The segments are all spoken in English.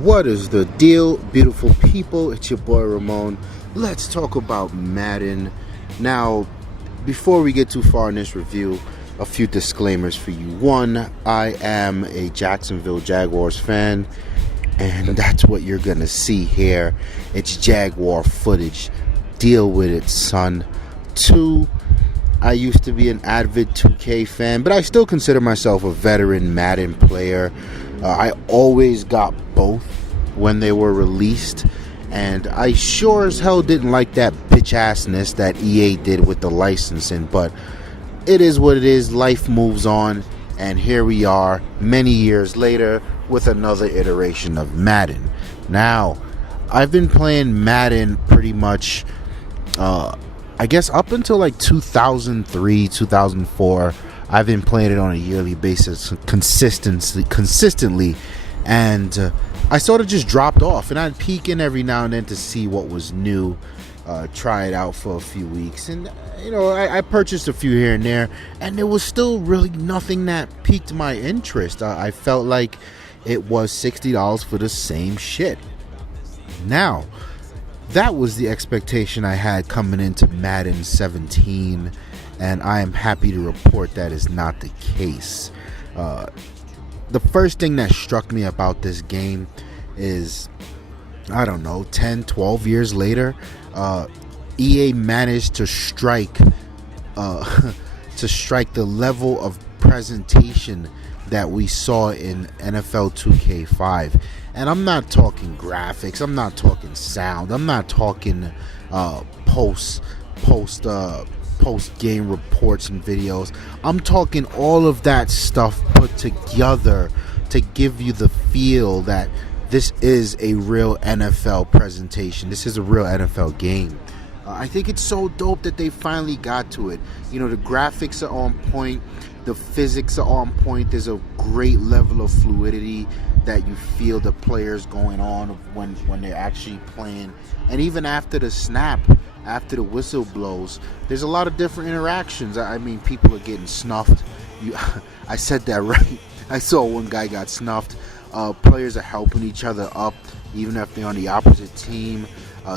What is the deal, beautiful people? It's your boy Ramon. Let's talk about Madden. Now, before we get too far in this review, a few disclaimers for you. One, I am a Jacksonville Jaguars fan, and that's what you're going to see here. It's Jaguar footage. Deal with it, son. Two, I used to be an avid 2K fan, but I still consider myself a veteran Madden player. I always got both when they were released, and I sure as hell didn't like that bitch-assness that EA did with the licensing, but it is what it is. Life moves on, and here we are many years later with another iteration of Madden. Now, I've been playing Madden pretty much I guess up until like 2003, 2004, I've been playing it on a yearly basis consistently, and I sort of just dropped off, and I'd peek in every now and then to see what was new, try it out for a few weeks, and I purchased a few here and there, and there was still really nothing that piqued my interest. I felt like it was $60 for the same shit. Now, that was the expectation I had coming into Madden 17, and I am happy to report that is not the case. The first thing that struck me about this game is, I don't know, 10, 12 years later, EA managed to strike the level of presentation that we saw in NFL 2K5. And I'm not talking graphics, I'm not talking sound, I'm not talking post game reports and videos. I'm talking all of that stuff put together to give you the feel that this is a real NFL presentation. This is a real NFL game. I think it's so dope that they finally got to it. The graphics are on point, the physics are on point. There's a great level of fluidity that you feel the players going on when they're actually playing. And even after the snap, after the whistle blows, there's a lot of different interactions. I mean, people are getting snuffed. I said that right. I saw one guy got snuffed. Players are helping each other up, even if they're on the opposite team.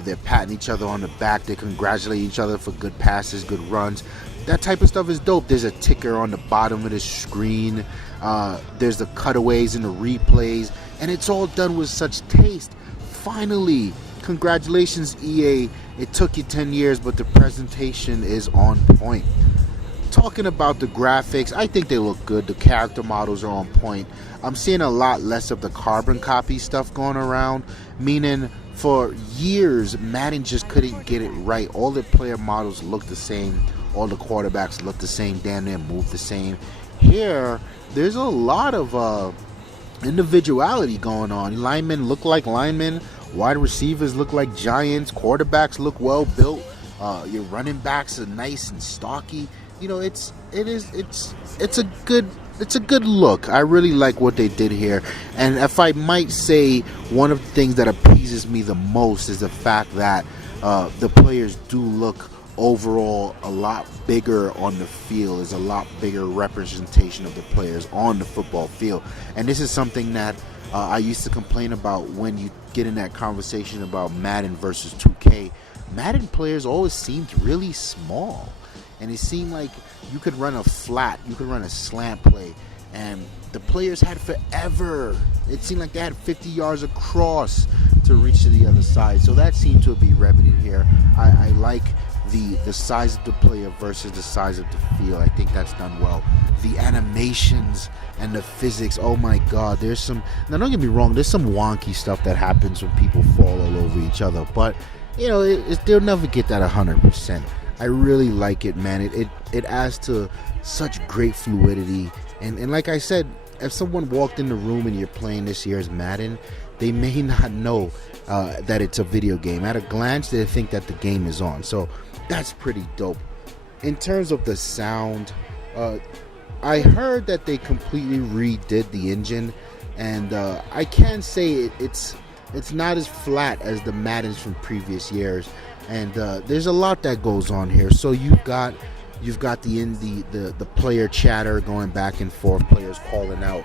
They're patting each other on the back. They congratulate each other for good passes, good runs. That type of stuff is dope. There's a ticker on the bottom of the screen. There's the cutaways and the replays. And it's all done with such taste. Finally, congratulations, EA. It took you 10 years, but the presentation is on point. Talking about the graphics, I think they look good. The character models are on point. I'm seeing a lot less of the carbon copy stuff going around, meaning for years, Madden just couldn't get it right. All the player models look the same. All the quarterbacks look the same, damn near move the same. Here, there's a lot of individuality going on. Linemen look like linemen. Wide receivers look like giants. Quarterbacks look well built. Your running backs are nice and stocky. It's a good look. I really like what they did here. And if I might say, one of the things that appeases me the most is the fact that the players do look overall a lot bigger on the field. Is a lot bigger representation of the players on the football field. And this is something that I used to complain about when you get in that conversation about Madden versus 2K. Madden players always seemed really small, and it seemed like you could run a flat, you could run a slant play, and the players had forever. It seemed like they had 50 yards across to reach to the other side. So that seemed to be remedied here. I like the size of the player versus the size of the field. I think that's done well. The animations and the physics, oh my god, there's some, now don't get me wrong, there's some wonky stuff that happens when people fall all over each other, but they'll never get that 100%. I really like it, man. It adds to such great fluidity, and like I said, if someone walked in the room and you're playing this year's Madden, they may not know that it's a video game. At a glance, they think that the game is on. So that's pretty dope. In terms of the sound, I heard that they completely redid the engine, and I can say it's not as flat as the Maddens from previous years, and there's a lot that goes on here. So you've got You've got the player chatter going back and forth, players calling out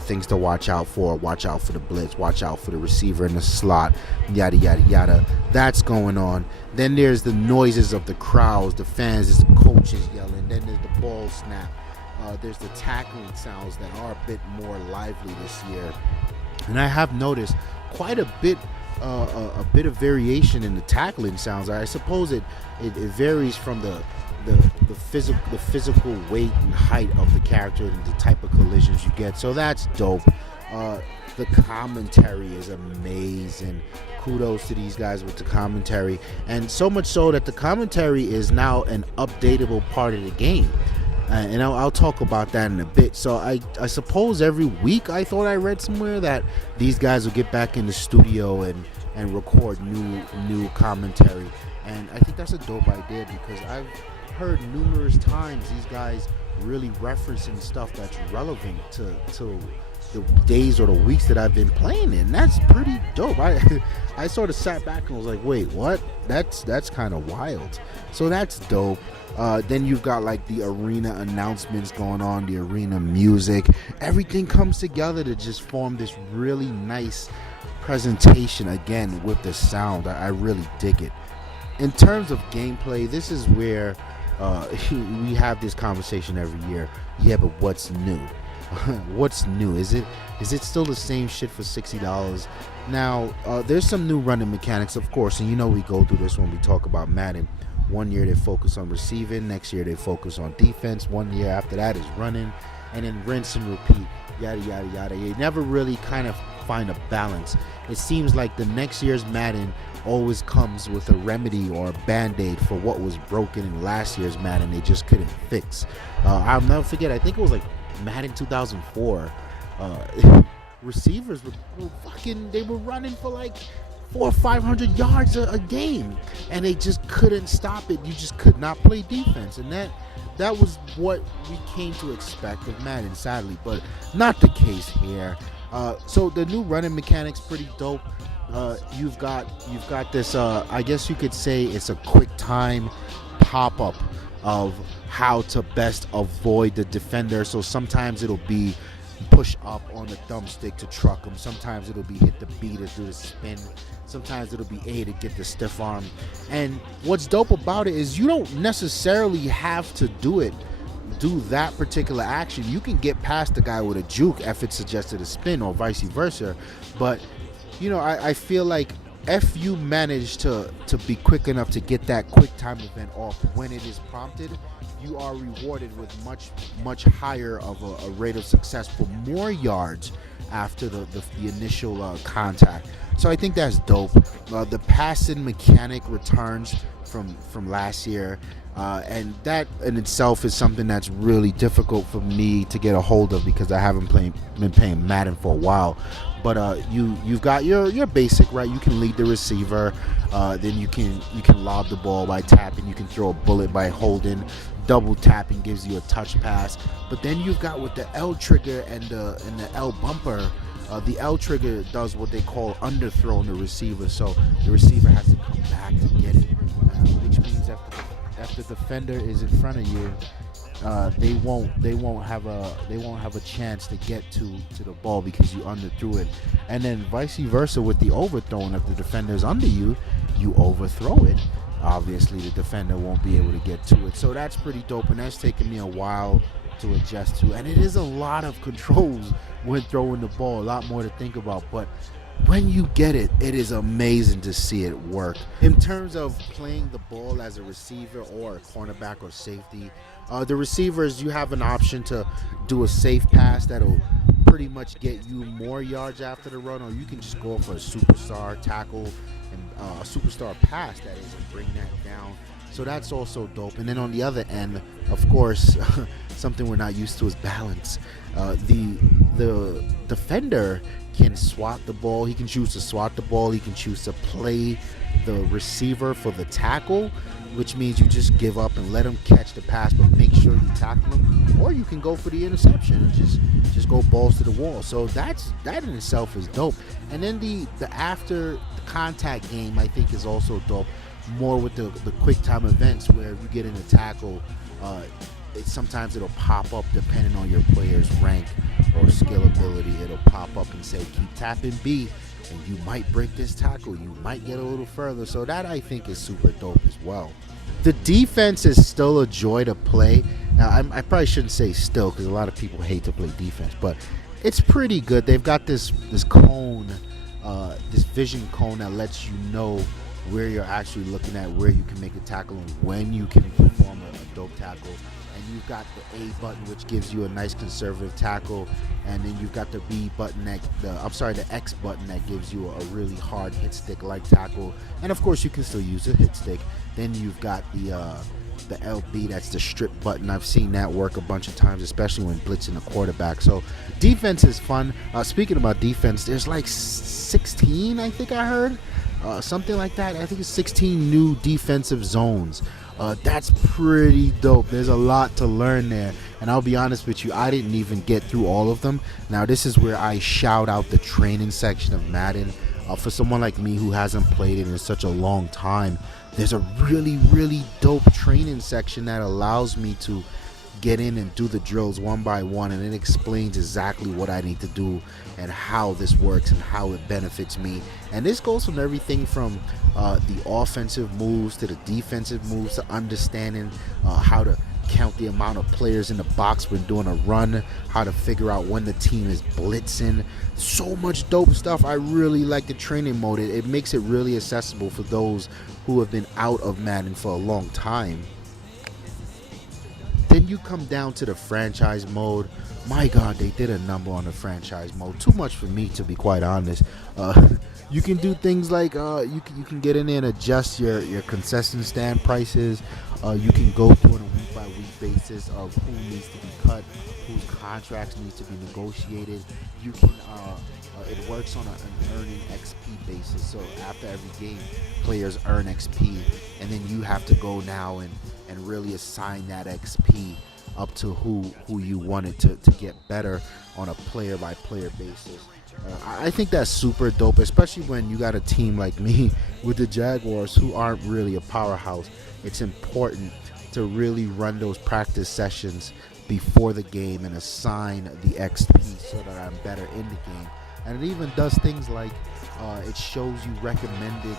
things to watch out for. Watch out for the blitz. Watch out for the receiver in the slot. Yada yada yada. That's going on. Then there's the noises of the crowds, the fans, there's the coaches yelling. Then there's the ball snap. There's the tackling sounds that are a bit more lively this year, and I have noticed quite a bit of variation in the tackling sounds. I suppose it varies from the physical weight and height of the character and the type of collisions you get. So that's dope. The commentary is amazing. Kudos to these guys with the commentary, and so much so that the commentary is now an updatable part of the game. And I'll talk about that in a bit. So I suppose every week I thought I read somewhere that these guys will get back in the studio and record new commentary. And I think that's a dope idea, because I've heard numerous times these guys really referencing stuff that's relevant to the days or the weeks that I've been playing in. That's pretty dope. I sort of sat back and was like, wait, what? That's kind of wild. So that's dope. Then you've got like the arena announcements going on, the arena music. Everything comes together to just form this really nice presentation again with the sound. I really dig it. In terms of gameplay, this is where we have this conversation every year. Yeah, but what's new? What's new? Is it still the same shit for $60? Now, there's some new running mechanics, of course, and we go through this when we talk about Madden. One year they focus on receiving, next year they focus on defense, 1 year after that is running, and then rinse and repeat, yada yada yada. You never really kind of find a balance. It seems like the next year's Madden always comes with a remedy or a band-aid for what was broken in last year's Madden they just couldn't fix. I'll never forget, I think it was like Madden 2004. Receivers they were running for like 400 or 500 yards a game, and they just couldn't stop it. You just could not play defense, and that was what we came to expect of Madden, sadly, but not the case here. So the new running mechanics pretty dope. You've got this. I guess you could say it's a quick time pop-up of how to best avoid the defender. So sometimes it'll be push up on the thumbstick to truck them. Sometimes it'll be hit the B to do the spin. Sometimes it'll be A to get the stiff arm. And what's dope about it is you don't necessarily have to do that particular action. You can get past the guy with a juke if it suggested a spin, or vice versa. But I feel like if you manage to be quick enough to get that quick time event off when it is prompted, you are rewarded with much higher of a rate of success for more yards after the initial contact. So I think that's dope. The passing mechanic returns from last year, and that in itself is something that's really difficult for me to get a hold of, because I haven't been playing Madden for a while. But you've got your basic, right? You can lead the receiver, then you can lob the ball by tapping. You can throw a bullet by holding. Double tapping gives you a touch pass. But then you've got with the L trigger and the L bumper. The L trigger does what they call underthrow on the receiver, so the receiver has to come back to get it, which means if the defender is in front of you, they won't have a chance to get to the ball because you underthrew it. And then vice versa with the overthrow. If the defender is under you, you overthrow it. Obviously, the defender won't be able to get to it. So that's pretty dope, and that's taken me a while to adjust to. And it is a lot of controls when throwing the ball, a lot more to think about. But when you get it, it is amazing to see it work. In terms of playing the ball as a receiver or a cornerback or safety, the receivers, you have an option to do a safe pass that'll pretty much get you more yards after the run, or you can just go for a superstar tackle and a superstar pass, that is, and bring that down. So that's also dope. And then on the other end, of course, something we're not used to is balance. The defender can swat the ball. He can choose to swat the ball. He can choose to play the receiver for the tackle, which means you just give up and let him catch the pass, but make sure you tackle him. Or you can go for the interception and just go balls to the wall. So that in itself is dope. And then the after the contact game, I think, is also dope. More with the quick time events where you get in a tackle, Sometimes it'll pop up depending on your player's rank or skill ability. It'll pop up and say keep tapping B, and you might break this tackle, you might get a little further. So that I think is super dope as well. The defense is still a joy to play. Now I probably shouldn't say still, because a lot of people hate to play defense, but it's pretty good. They've got this cone, this vision cone that lets you know where you're actually looking at, where you can make a tackle, and when you can perform a dope tackle. And you've got the A button, which gives you a nice conservative tackle, and then you've got the B button the X button that gives you a really hard hit stick like tackle, and of course you can still use a hit stick. Then you've got the LB, that's the strip button. I've seen that work a bunch of times, especially when blitzing a quarterback. So defense is fun. Speaking about defense, there's like 16, I think I heard, something like that. I think it's 16 new defensive zones. That's pretty dope. There's a lot to learn there, and I'll be honest with you, I didn't even get through all of them. Now this is where I shout out the training section of Madden. For someone like me who hasn't played it in such a long time, there's a really dope training section that allows me to get in and do the drills one by one, and it explains exactly what I need to do and how this works and how it benefits me. And this goes from everything from the offensive moves to the defensive moves, to understanding how to count the amount of players in the box when doing a run, how to figure out when the team is blitzing. So much dope stuff. I really like the training mode. It makes it really accessible for those who have been out of Madden for a long time. Then you come down to the franchise mode. My God, they did a number on the franchise mode. Too much for me, to be quite honest. You can do things like you can get in there and adjust your concession stand prices. You can go through on a week by week basis of who needs to be cut, whose contracts needs to be negotiated. You can it works on an earning XP basis. So after every game, players earn XP, and then you have to go now and really assign that XP up to who you want it to get better on a player by player basis. I think that's super dope, especially when you got a team like me with the Jaguars who aren't really a powerhouse. It's important to really run those practice sessions before the game and assign the XP so that I'm better in the game. And it even does things like it shows you recommended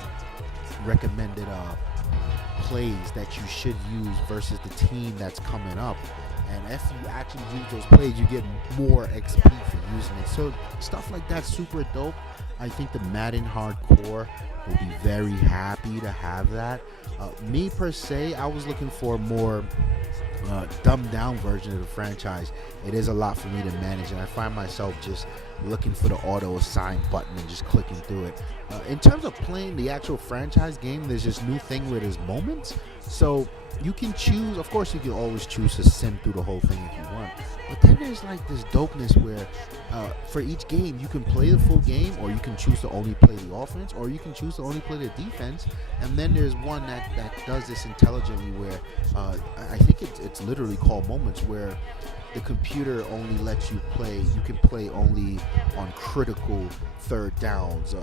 plays that you should use versus the team that's coming up. And if you actually use those plays, you get more XP for using it. So stuff like that's super dope. I think the Madden Hardcore will be very happy to have that. Me per se, I was looking for a more dumbed down version of the franchise. It is a lot for me to manage, and I find myself just looking for the auto assign button and just clicking through it. In terms of playing the actual franchise game, there's this new thing where there's moments. So you can choose, of course you can always choose to sim through the whole thing if you want, but then there's like this dopeness where for each game you can play the full game, or you can choose to only play the offense, or you can choose to only play the defense. And then there's one that does this intelligently where I think it's literally called moments, where the computer only lets you play, you can play only on critical third downs,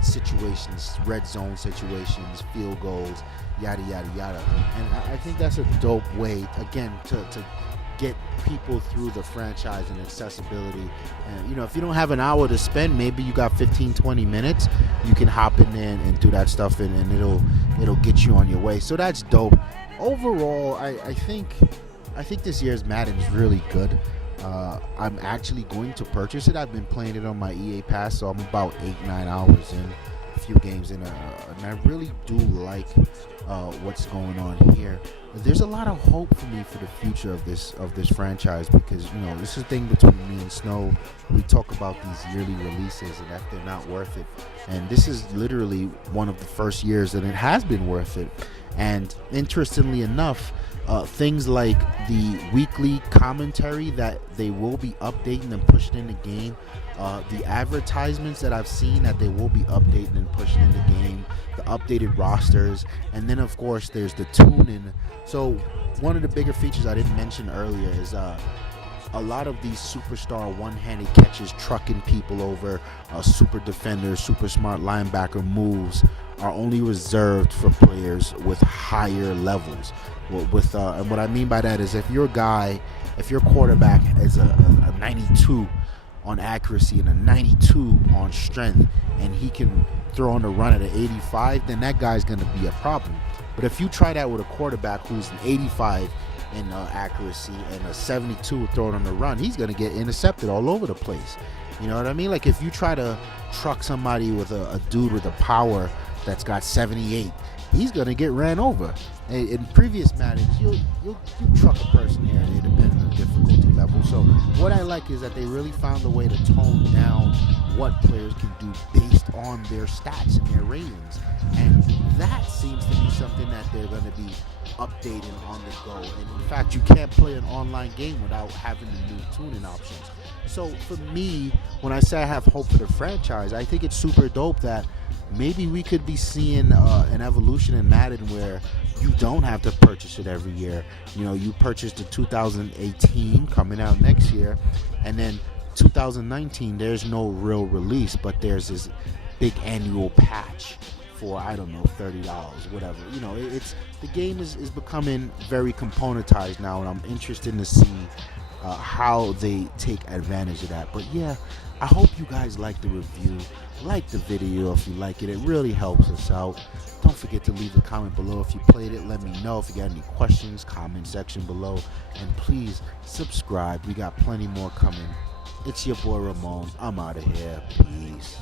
situations, red zone situations, field goals, yada yada yada. And I think that's a dope way, again, to get people through the franchise and accessibility. And if you don't have an hour to spend, maybe you got 15-20 minutes, you can hop in there and do that stuff, and it'll get you on your way. So that's dope. Overall, I think this year's Madden is really good. I'm actually going to purchase it. I've been playing it on my EA Pass, so I'm about 8-9 hours in, a few games in, and I really do like what's going on here. There's a lot of hope for me for the future of this franchise, because this is the thing between me and Snow. We talk about these yearly releases and that they're not worth it, and this is literally one of the first years that it has been worth it. And interestingly enough, things like the weekly commentary that they will be updating and pushing in the game, the advertisements that I've seen that they will be updating and pushing in the game, the updated rosters, and then of course there's the tuning. So one of the bigger features I didn't mention earlier is a lot of these superstar one-handed catches, trucking people over, super defender, super smart linebacker moves are only reserved for players with higher levels. And what I mean by that is if your quarterback is a 92 on accuracy and a 92 on strength, and he can throw on the run at an 85, then that guy's going to be a problem. But if you try that with a quarterback who's an 85 in accuracy and a 72 throwing on the run, he's going to get intercepted all over the place. You know what I mean? Like if you try to truck somebody with a dude with a power that's got 78, he's going to get ran over. In previous Maddens, you'll truck a person here, and it depends on the difficulty level. So what I like is that they really found a way to tone down what players can do based on their stats and their ratings. And that seems to be something that they're going to be updating on the go. And in fact, you can't play an online game without having the new tuning options. So for me, when I say I have hope for the franchise, I think it's super dope that maybe we could be seeing an evolution in Madden where you don't have to purchase it every year. You know, you purchase the 2018 coming out next year, and then 2019 there's no real release, but there's this big annual patch for, I don't know, $30, whatever. You know, the game is becoming very componentized now, and I'm interested to see how they take advantage of that. But yeah, I hope you guys like the review. Like the video if you like it. It really helps us out. Don't forget to leave a comment below if you played it. Let me know if you got any questions. Comment section below. And please subscribe. We got plenty more coming. It's your boy Ramon. I'm out of here. Peace.